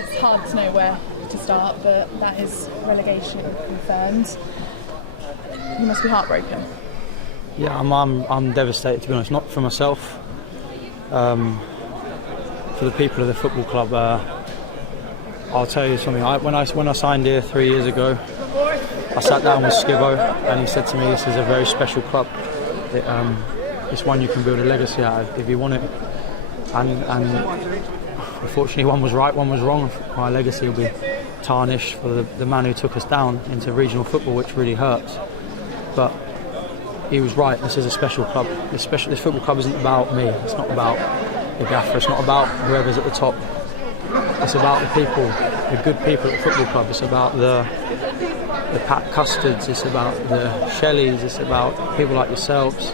it's hard to know where to start, but that is relegation confirmed. You must be heartbroken. Yeah, I'm devastated, to be honest. Not for myself, for the people of the football club. I'll tell you something. When I signed here 3 years ago, I sat down with Skivo and he said to me, "This is a very special club. It's one you can build a legacy out of if you want it." And unfortunately, one was right, one was wrong. My legacy will be tarnished for the man who took us down into regional football, which really hurts. But he was right. This is a special club. This football club isn't about me. It's not about the gaffer. It's not about whoever's at the top. It's about the people, the good people at the football club. It's about the Pat Custards. It's about the Shelleys. It's about people like yourselves,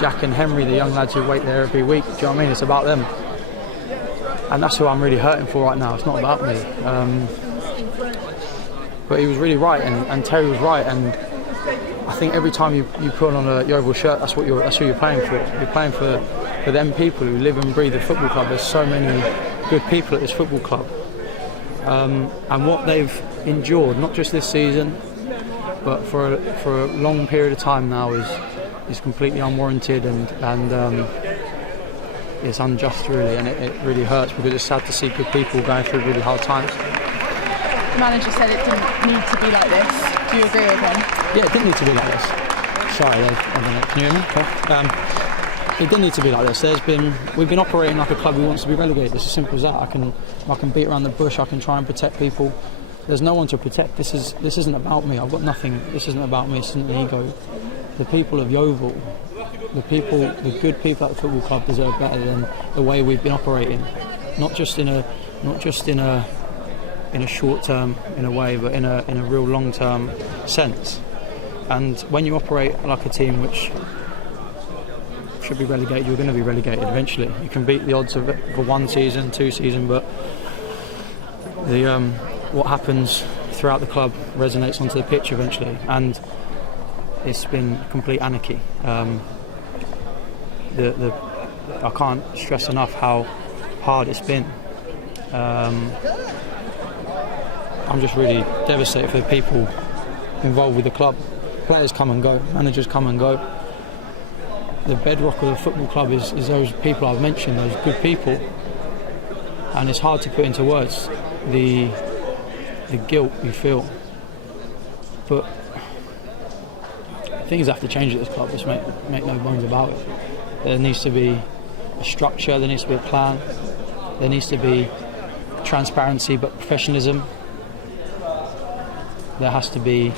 Jack and Henry, the young lads who wait there every week. Do you know what I mean? It's about them. And that's who I'm really hurting for right now. It's not about me. But he was really right, and Terry was right. And I think every time you put on a Yeovil shirt, that's who you're playing for. You're playing for them people who live and breathe the football club. There's so many good people at this football club, and what they've endured, not just this season, but for a long period of time now, is completely unwarranted and it's unjust, really, and it really hurts because it's sad to see good people going through really hard times. The manager said it didn't need to be like this. Do you agree with him? Yeah, it didn't need to be like this. Sorry, I don't know. Can you hear me? Okay. It didn't need to be like this. We've been operating like a club who wants to be relegated. It's as simple as that. I can beat around the bush. I can try and protect people. There's no one to protect. This isn't about me. I've got nothing. This isn't about me. This isn't the ego. The people of Yeovil, the good people at the football club deserve better than the way we've been operating. Not just in a short term in a way, but in a real long term sense. And when you operate like a team which should be relegated, you're going to be relegated eventually. You can beat the odds of it for 1 season, 2 seasons, but what happens throughout the club resonates onto the pitch eventually, and it's been complete anarchy. I can't stress enough how hard it's been. I'm just really devastated for the people involved with the club. Players come and go, managers come and go. The bedrock of the football club is those people I've mentioned, those good people. And it's hard to put into words the guilt you feel. But things have to change at this club, just make no bones about it. There needs to be a structure, there needs to be a plan, there needs to be transparency but professionalism. There has to be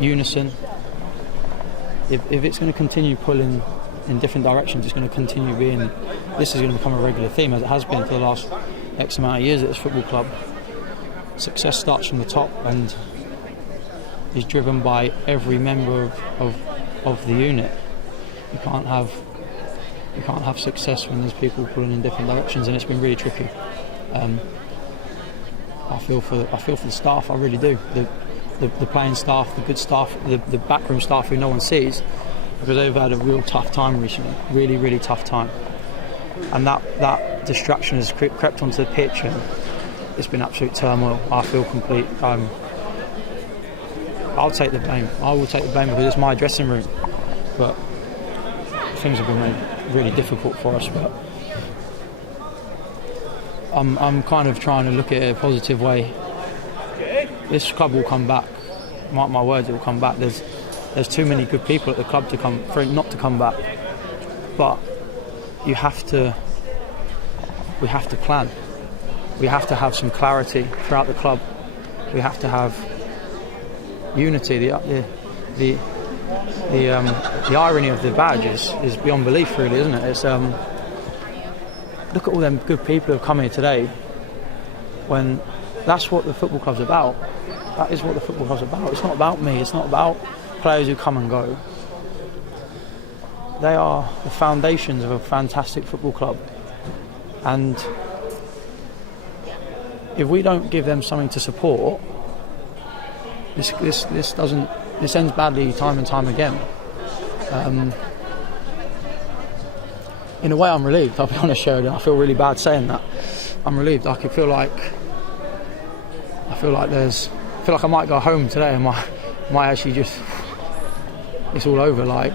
unison. If it's going to continue pulling in different directions, it's going to continue being, this is going to become a regular theme, as it has been for the last X amount of years at this football club. Success starts from the top and is driven by every member of the unit. You can't have success when there's people pulling in different directions, and it's been really tricky. I feel for the staff, I really do. The playing staff, the good staff, the backroom staff who no one sees, because they've had a real tough time recently, really, really tough time. And that distraction has crept onto the pitch, and it's been absolute turmoil. I feel complete. I'll take the blame. I will take the blame because it's my dressing room. But things have been made really difficult for us. But I'm kind of trying to look at it in a positive way. This club will come back. Mark my words, it will come back. There's too many good people at the club for it not to come back. But we have to plan. We have to have some clarity throughout the club. We have to have unity. The irony of the badge is beyond belief, really, isn't it? It's look at all them good people who have come here today. When that's what the football club's about. That is what the football club's about. It's not about me. It's not about players who come and go. They are the foundations of a fantastic football club, and if we don't give them something to support, this ends badly time and time again. In a way, I'm relieved. I'll be honest, Sheridan. I feel really bad saying that. I'm relieved. I feel like I might go home today and might actually just, it's all over. Like,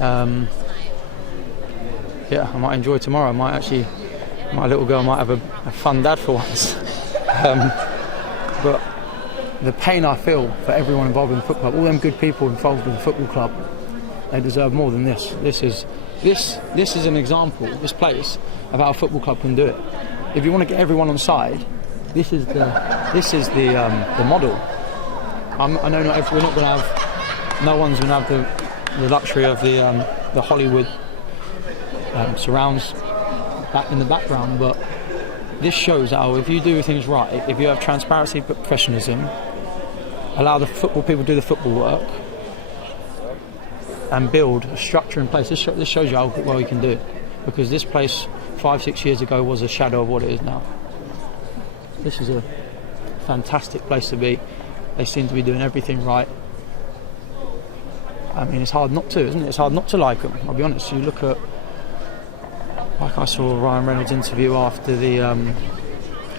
I might enjoy tomorrow. My little girl might have a fun dad for once. But the pain I feel for everyone involved in the football club, all them good people involved in the football club, they deserve more than this. This is an example, this place, of how a football club can do it. If you want to get everyone on side, this is the model. I know we're not going to have, no one's going to have the luxury of the Hollywood surrounds back in the background, but this shows how if you do things right, if you have transparency but professionalism, allow the football people to do the football work and build a structure in place, this shows you how well you can do it, because this place 5-6 years ago was a shadow of what it is now. This is a fantastic place to be. They seem to be doing everything right. I mean, it's hard not to, isn't it? It's hard not to like them, I'll be honest. You look at, like I saw Ryan Reynolds' interview after the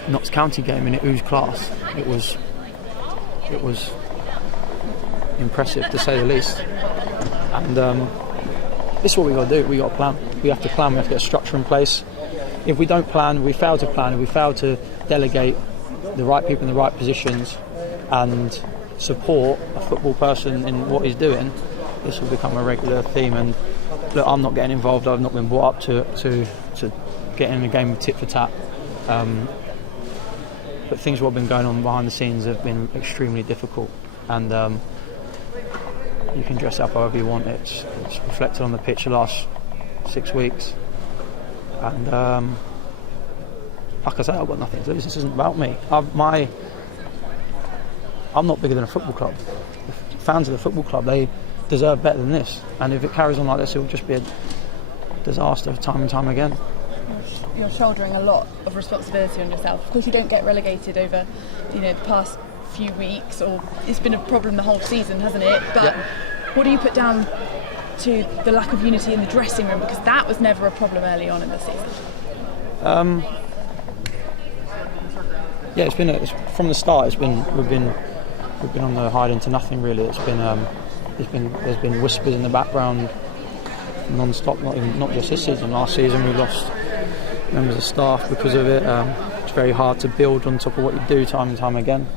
Notts County game, and it oozed class. It was impressive, to say the least. And this is what we've got to do. We've got to plan. We have to plan. We have to get a structure in place. If we don't plan, we fail to plan. If we fail to delegate the right people in the right positions and support a football person in what he's doing, this will become a regular theme. And look, I'm not getting involved. I've not been brought up to get in a game of tit for tat. But things what have been going on behind the scenes have been extremely difficult. And you can dress up however you want. It's reflected on the pitch the last 6 weeks. And like I say, I've got nothing to lose. This isn't about me. I'm not bigger than a football club. The fans of the football club, they deserve better than this. And if it carries on like this, it will just be a disaster time and time again. You're shouldering a lot of responsibility on yourself. Of course, you don't get relegated over, the past few weeks, or it's been a problem the whole season, hasn't it? But what do you put down to the lack of unity in the dressing room? Because that was never a problem early on in the season. It's been from the start. We've been on the hide into nothing really. There's been whispers in the background non-stop. Not just this season. Last season we lost members of staff because of it. It's very hard to build on top of what you do time and time again.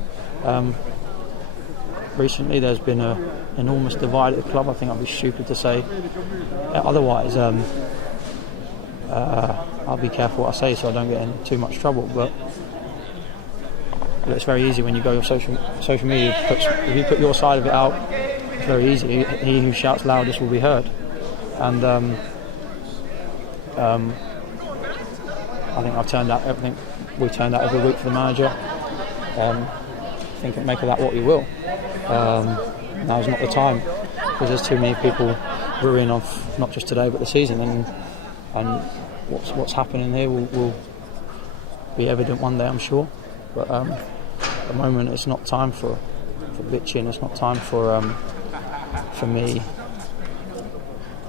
Recently there's been an enormous divide at the club. I think I'd be stupid to say otherwise. I'll be careful what I say so I don't get in too much trouble, but it's very easy when you go on social media. If you put your side of it out, it's very easy. He who shouts loudest will be heard. And I think we turned out every week for the manager. Think and make of that what you will. Now's not the time, because there's too many people ruining off not just today but the season, and what's happening here will be evident one day, I'm sure. But at the moment, it's not time for bitching. It's not time for me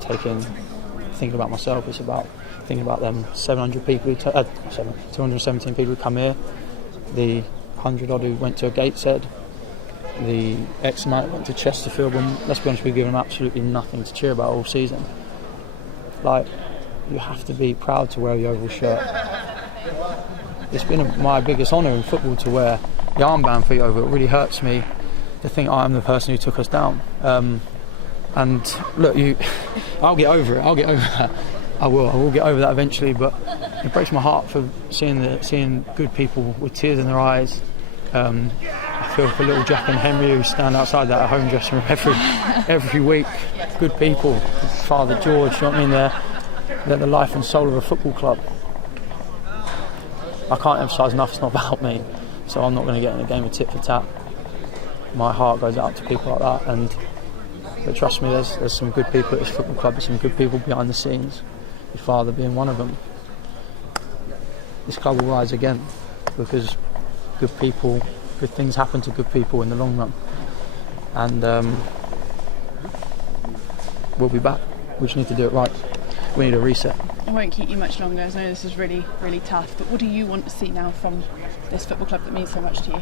thinking about myself. It's about thinking about them 700 people, 217 people who come here, the 100 odd who went to a Gateshead, the X amount went to Chesterfield. And let's be honest, we've given them absolutely nothing to cheer about all season. Like, you have to be proud to wear the oval shirt. It's been my biggest honour in football to wear the armband for the oval. It really hurts me to think I'm the person who took us down. And look, I'll get over it. I'll get over that. I will get over that eventually. But it breaks my heart for seeing good people with tears in their eyes. I feel for little Jack and Henry who stand outside that home dressing room every week. Good people, Father George. You know what I mean? They're the life and soul of a football club. I can't emphasise enough. It's not about me. So I'm not going to get in a game of tit for tat. My heart goes out to people like that. But trust me, there's some good people at this football club. There's some good people behind the scenes. Your father being one of them. This club will rise again because good things happen to good people in the long run. And we'll be back. We just need to do it right. We need a reset. I won't keep you much longer, as I know this is really, really tough, but what do you want to see now from this football club that means so much to you?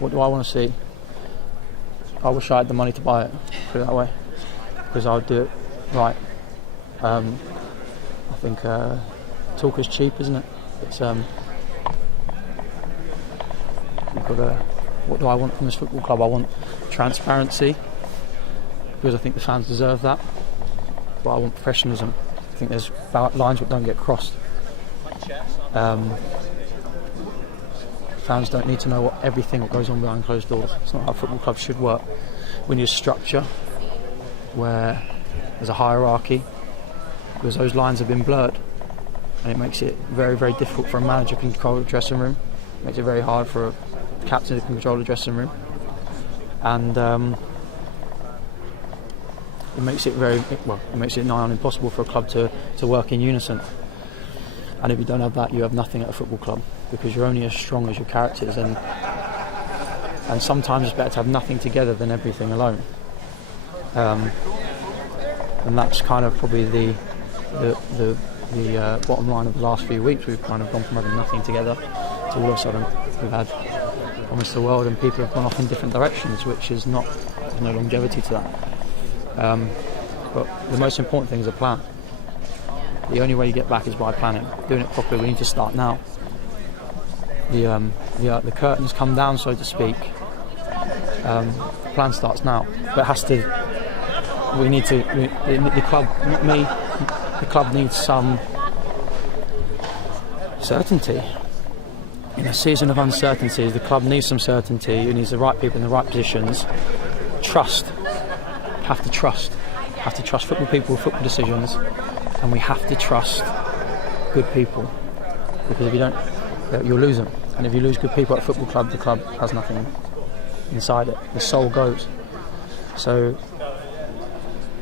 What do I want to see? I wish I had the money to buy it, put it that way, because I would do it right. I think talk is cheap, isn't it? It's you've got to. What do I want from this football club? I want transparency, because I think the fans deserve that. But I want professionalism. I think there's lines that don't get crossed. Fans don't need to know everything that goes on behind closed doors. It's not how football clubs should work. We need a structure where there's a hierarchy, because those lines have been blurred, and it makes it very, very difficult for a manager to control the dressing room. It makes it very hard for a captain to control the dressing room, and it makes it nigh on impossible for a club to work in unison. And if you don't have that, you have nothing at a football club, because you're only as strong as your characters, and sometimes it's better to have nothing together than everything alone. And that's kind of probably the bottom line of the last few weeks. We've kind of gone from having nothing together to all of a sudden we've had promised the world, and people have gone off in different directions, which is there's no longevity to that. But the most important thing is a plan. The only way you get back is by planning, doing it properly. We need to start now. The curtains come down, so to speak. The plan starts now, but it has to. We need to. The club, not me. The club needs some certainty. In a season of uncertainty, the club needs some certainty. It needs the right people in the right positions. Trust. Have to trust football people with football decisions, and we have to trust good people, because if you don't, you'll lose them. And if you lose good people at a football club, the club has nothing inside it. The soul goes. So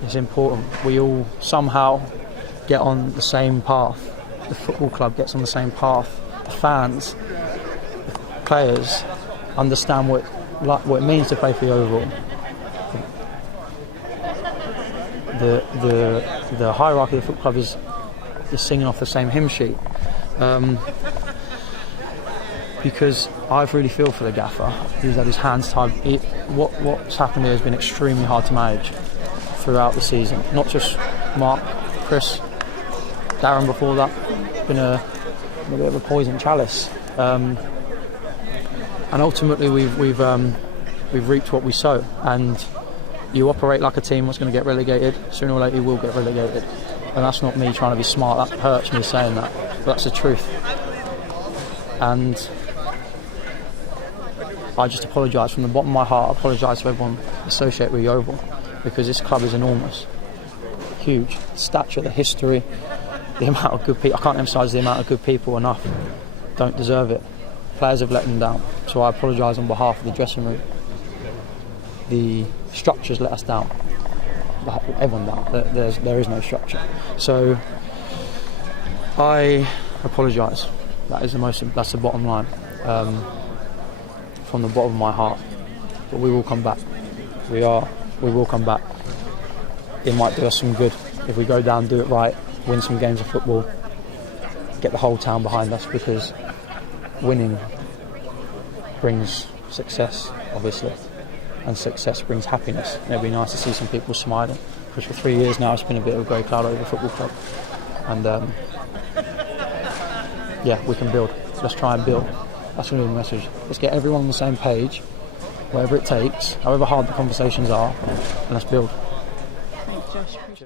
it's important we all somehow get on the same path. The football club gets on the same path. The fans, the players understand what it means to play for the overall. The hierarchy of the football club is singing off the same hymn sheet. Because I really feel for the gaffer. He's had his hands tied. What's happened here has been extremely hard to manage throughout the season. Not just Mark, Chris, Darren before that. It's been a bit of a poison chalice. And ultimately we've reaped what we sow. And you operate like a team that's going to get relegated. Sooner or later you will get relegated. And that's not me trying to be smart. That hurts me saying that. But that's the truth. And I just apologise from the bottom of my heart. I apologise to everyone associated with the Oval, because this club is enormous, huge. The stature, the history, the amount of good people. I can't emphasise the amount of good people enough. Don't deserve it. Players have let them down. So I apologise on behalf of the dressing room. The structures let us down. Everyone down. There is no structure. So I apologise. That's the bottom line. From the bottom of my heart. But we will come back. We will come back. It might do us some good if we go down, do it right, win some games of football, get the whole town behind us, because winning brings success, obviously, and success brings happiness. And it'd be nice to see some people smiling, because for 3 years now it's been a bit of a grey cloud over the football club. And we can build. Let's try and build. That's really the message. Let's get everyone on the same page, whatever it takes, however hard the conversations are, and let's build. Thanks, Josh.